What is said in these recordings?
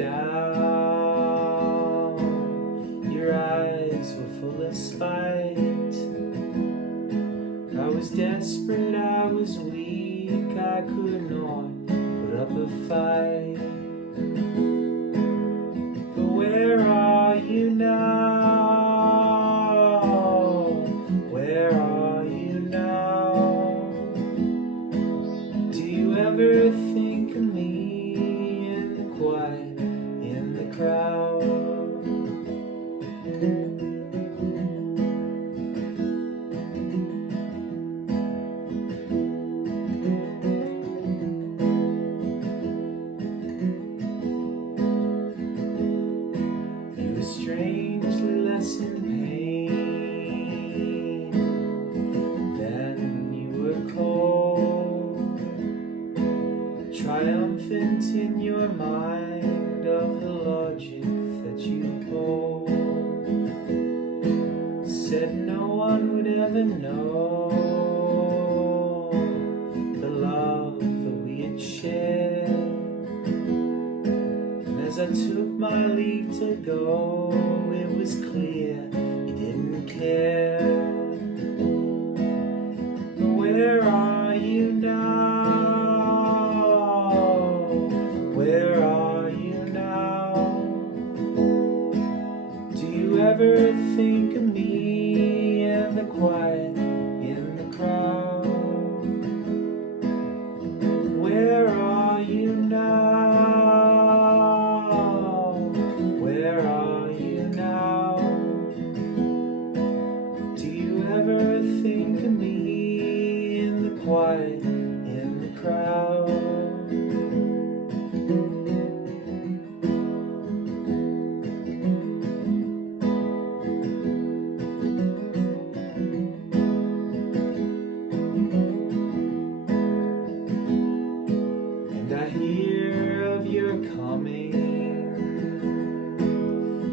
down, your eyes were full of spite. I was desperate, I was weak, I could not put up a fight. But where are you now? Where are you now? Do you ever think of me in the quiet, in the crowd? Strangely less in pain than you were cold, triumphant in your mind of the logic that you hold. Said no one would ever know the love that we had shared. As I took my leave to go, it was clear you didn't care. But where are you now? Where are you now? Do you ever think of me in the quiet, in the crowd? Where are you now? Where are you now? Do you ever think of me in the quiet, in the crowd? And I hear of your coming,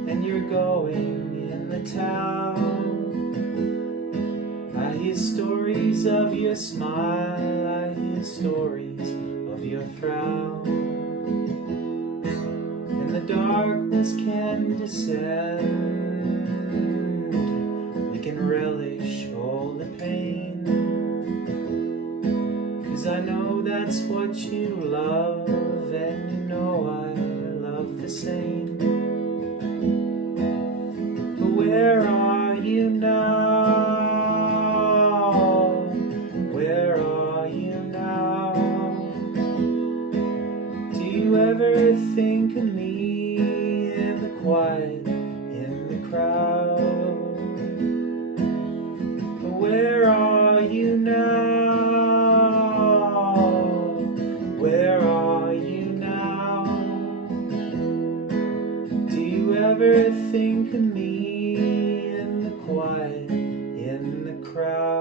and you're going in the town. I hear stories of your smile, I hear stories of your frown. And the darkness can descend, we can relish all the pain, 'cause I know that's what you love, and you know I love the same. Where are you now? Where are you now? Do you ever think of me in the quiet, in the crowd? Where are you now? Where are you now? Do you ever think of me in the quiet, in the crowd?